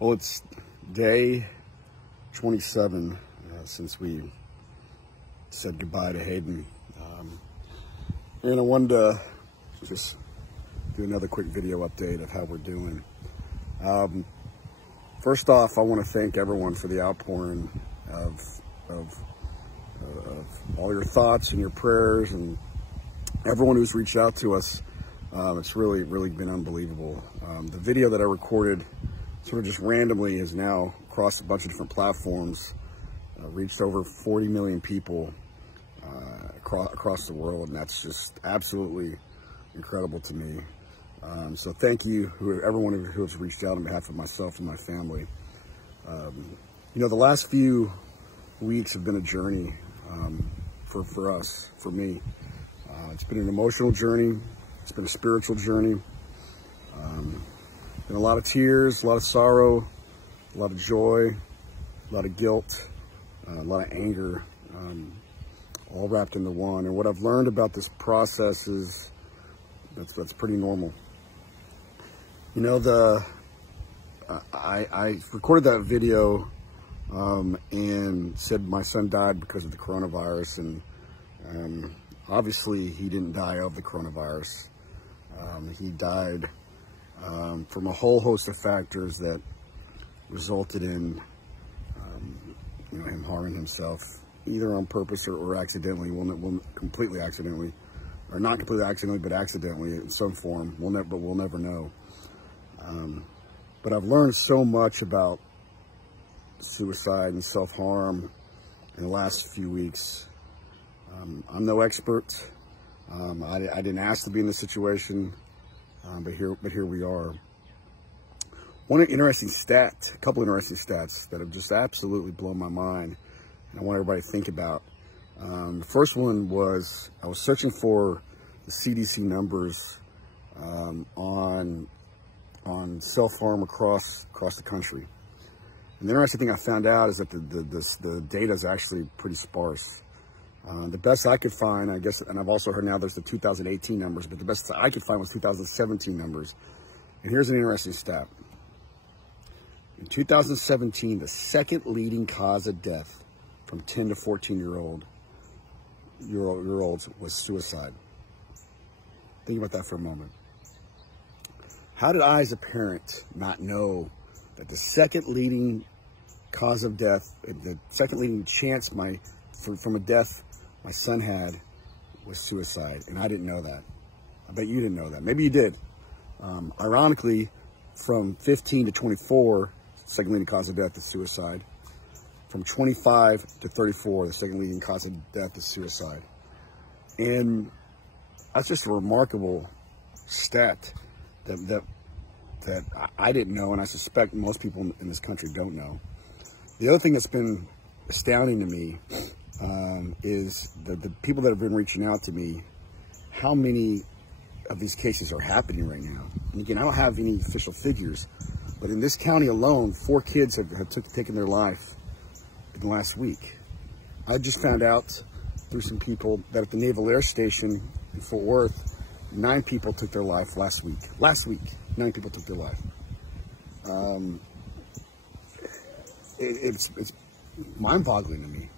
Well, it's day 27 since we said goodbye to Hayden. And I wanted to just do another quick video update of how we're doing. First off, I want to thank everyone for the outpouring of all your thoughts and your prayers, and everyone who's reached out to us. It's really been unbelievable. The video that I recorded sort of just randomly has now crossed a bunch of different platforms, reached over 40 million people across the world, and that's just absolutely incredible to me. So thank you, everyone who has reached out on behalf of myself and my family. You know, the last few weeks have been a journey for us, for me. It's been an emotional journey. It's been a spiritual journey. Been a lot of tears, a lot of sorrow, a lot of joy, a lot of guilt, a lot of anger, all wrapped into one. And what I've learned about this process is that's pretty normal. You know, I recorded that video and said my son died because of the coronavirus, and obviously he didn't die of the coronavirus. He died from a whole host of factors that resulted in you know, him harming himself, either on purpose or accidentally. Well, completely accidentally, or not completely accidentally, but accidentally in some form. We'll never know. But I've learned so much about suicide and self-harm in the last few weeks. I'm no expert. I didn't ask to be in this situation, but here we are. One interesting stat, a couple interesting stats that have just absolutely blown my mind, and I want everybody to think about. The first one was, I was searching for the CDC numbers on self-harm across the country. And the interesting thing I found out is that the data is actually pretty sparse. The best I could find, I guess, and I've also heard now there's the 2018 numbers, but the best I could find was 2017 numbers. And here's an interesting stat. In 2017, the second leading cause of death from 10 to 14-year-olds was suicide. Think about that for a moment. How did I, as a parent, not know that the second leading cause of death, the second leading chance from a death my son had was suicide? And I didn't know that. I bet you didn't know that. Maybe you did. Ironically, from 15 to 24, the second leading cause of death is suicide. From 25 to 34, the second leading cause of death is suicide. And that's just a remarkable stat that I didn't know, and I suspect most people in this country don't know. The other thing that's been astounding to me is the people that have been reaching out to me, how many of these cases are happening right now. And again, I don't have any official figures, but in this county alone, 4 kids have taken their life in the last week. I just found out through some people that at the Naval Air Station in Fort Worth, 9 people took their life last week. Last week, 9 people took their life. It's mind-boggling to me.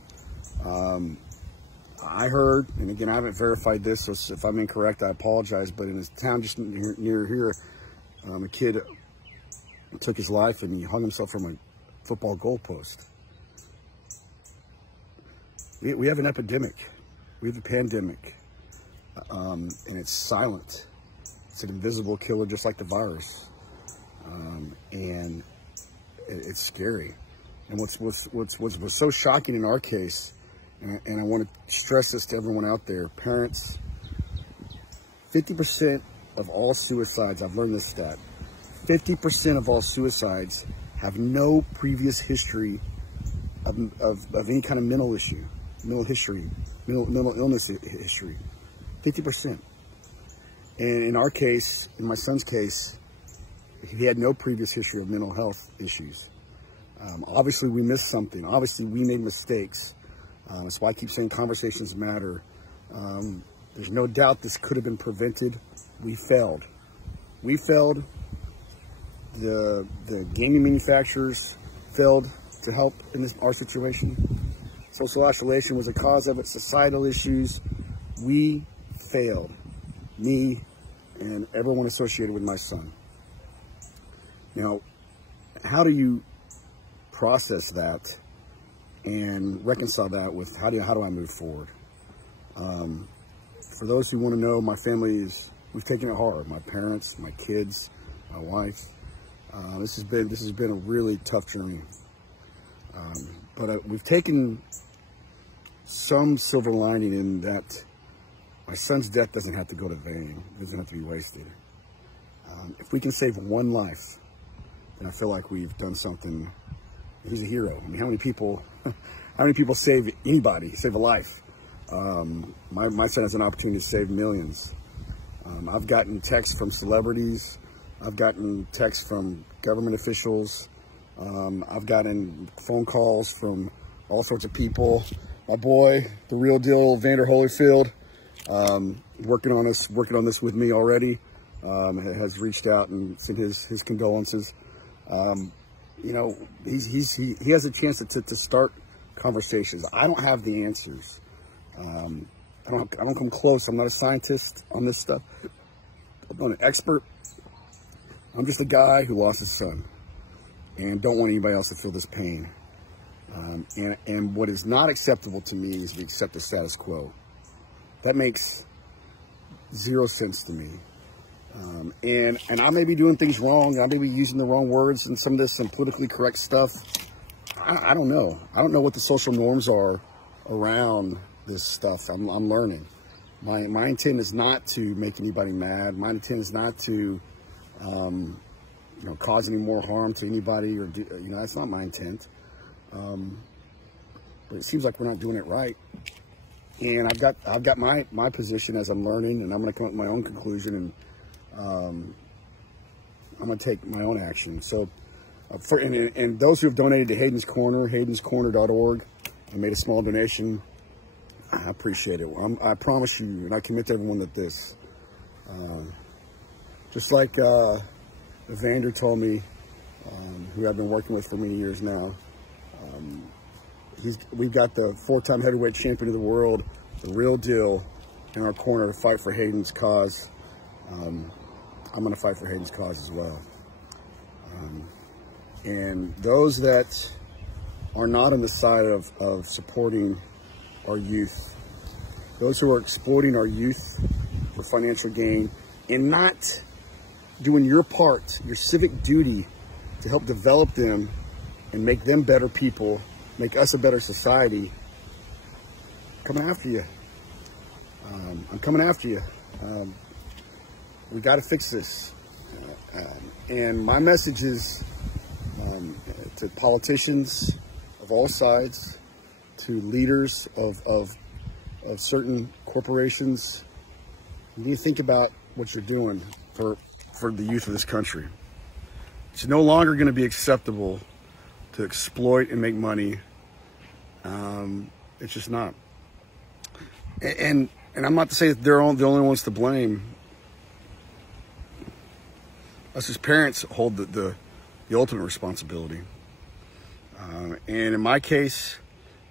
I heard, and again, I haven't verified this, so if I'm incorrect, I apologize, but in a town just near here, a kid took his life and he hung himself from a football goalpost. We have an epidemic. We have a pandemic. And it's silent. It's an invisible killer, just like the virus. And it's scary. And what's so shocking in our case, and I want to stress this to everyone out there, parents, 50% of all suicides, I've learned this stat, 50% of all suicides have no previous history of any kind of mental issue, mental illness history. 50%. And in our case, in my son's case, he had no previous history of mental health issues. Obviously, we missed something. Obviously, we made mistakes. That's why I keep saying conversations matter. There's no doubt this could have been prevented. We failed. We failed. the gaming manufacturers failed to help in our situation. Social isolation was a cause of it. Societal issues. We failed. Me and everyone associated with my son. Now, how do you process that and reconcile that with how do I move forward? For those who want to know, my family we've taken it hard. My parents, my kids, my wife. This has been a really tough journey. But we've taken some silver lining in that my son's death doesn't have to go to vain. It doesn't have to be wasted. If we can save one life, then I feel like we've done something. He's a hero. I mean, how many people save anybody, save a life? My son has an opportunity to save millions. I've gotten texts from celebrities. I've gotten texts from government officials. I've gotten phone calls from all sorts of people. My boy, the real deal, Vander Holyfield, working on this with me already, has reached out and sent his condolences. You know, he has a chance to start conversations. I don't have the answers. I don't come close. I'm not a scientist on this stuff. I'm not an expert. I'm just a guy who lost his son and don't want anybody else to feel this pain. And what is not acceptable to me is to accept the status quo. That makes zero sense to me. And I may be doing things wrong. I may be using the wrong words and some politically correct stuff. I don't know. I don't know what the social norms are around this stuff. I'm learning. My intent is not to make anybody mad. My intent is not to, cause any more harm to anybody, or that's not my intent. But it seems like we're not doing it right. And I've got my position as I'm learning, and I'm going to come up with my own conclusion, and I'm going to take my own action. So, and those who have donated to Hayden's Corner, haydenscorner.org, and made a small donation, I appreciate it. I promise you, and I commit to everyone that this, just like Evander told me, who I've been working with for many years now, we've got the 4-time heavyweight champion of the world, the real deal, in our corner to fight for Hayden's cause. I'm going to fight for Hayden's cause as well. And those that are not on the side of supporting our youth, those who are exploiting our youth for financial gain and not doing your part, your civic duty to help develop them and make them better people, make us a better society, I'm coming after you. I'm coming after you. We got to fix this. And my message is to politicians of all sides, to leaders of certain corporations. You need to think about what you're doing for the youth of this country. It's no longer going to be acceptable to exploit and make money. It's just not. And I'm not to say that they're the only ones to blame. Us as parents hold the ultimate responsibility. And in my case,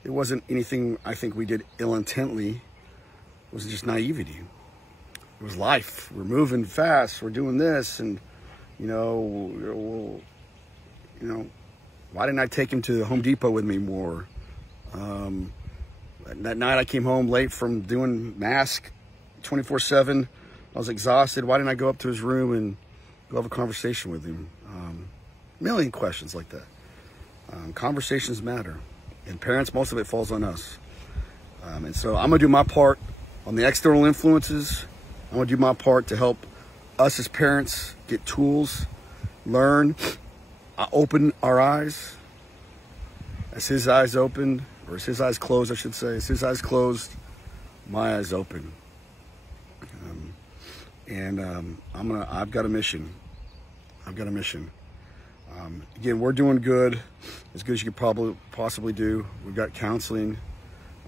it wasn't anything I think we did ill-intently. It was just naivety. It was life. We're moving fast. We're doing this, and why didn't I take him to Home Depot with me more? That night I came home late from doing mask 24/7. I was exhausted. Why didn't I go up to his room and go have a conversation with him? A million questions like that. Conversations matter. And parents, most of it falls on us. And so I'm going to do my part on the external influences. I'm going to do my part to help us as parents get tools, learn, open our eyes. As his eyes open, or as his eyes closed, I should say. As his eyes closed, my eyes open. I've got a mission. Again, we're doing good, as good as you could possibly do. We've got counseling.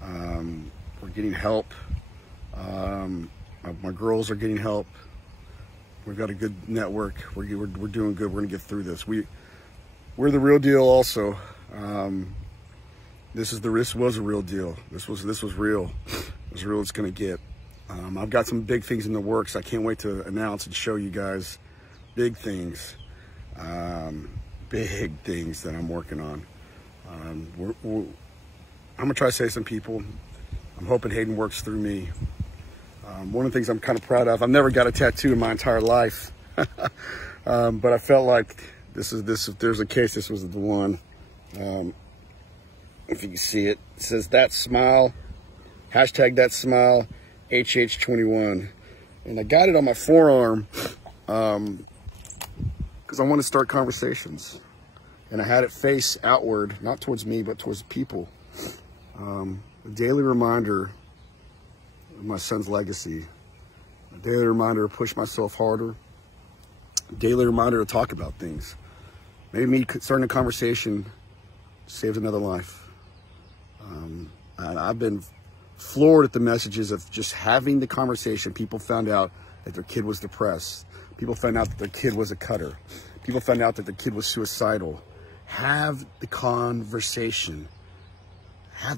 We're getting help. My girls are getting help. We've got a good network. We're doing good. We're gonna get through this. We're the real deal also. This was a real deal. This was real. As real as it's gonna get. I've got some big things in the works. I can't wait to announce and show you guys big things. Big things that I'm working on. I'm gonna try to save some people. I'm hoping Hayden works through me. One of the things I'm kind of proud of, I've never got a tattoo in my entire life. But I felt like if there's a case, this was the one. If you can see it, it says that smile, hashtag that smile, HH21. And I got it on my forearm because I want to start conversations. And I had it face outward, not towards me, but towards people. A daily reminder of my son's legacy. A daily reminder to push myself harder. A daily reminder to talk about things. Maybe me starting a conversation saved another life. I've been floored at the messages of just having the conversation. People found out that their kid was depressed. People found out that their kid was a cutter. People found out that their kid was suicidal. Have the conversation.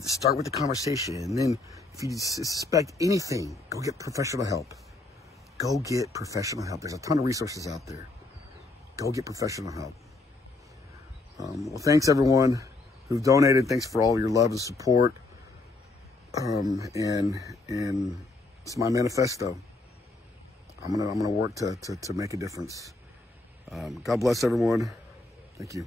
Start with the conversation. And then if you suspect anything, go get professional help. Go get professional help. There's a ton of resources out there. Go get professional help. Well, thanks everyone who've donated. Thanks for all your love and support. And it's my manifesto. I'm gonna work to make a difference. God bless everyone. Thank you.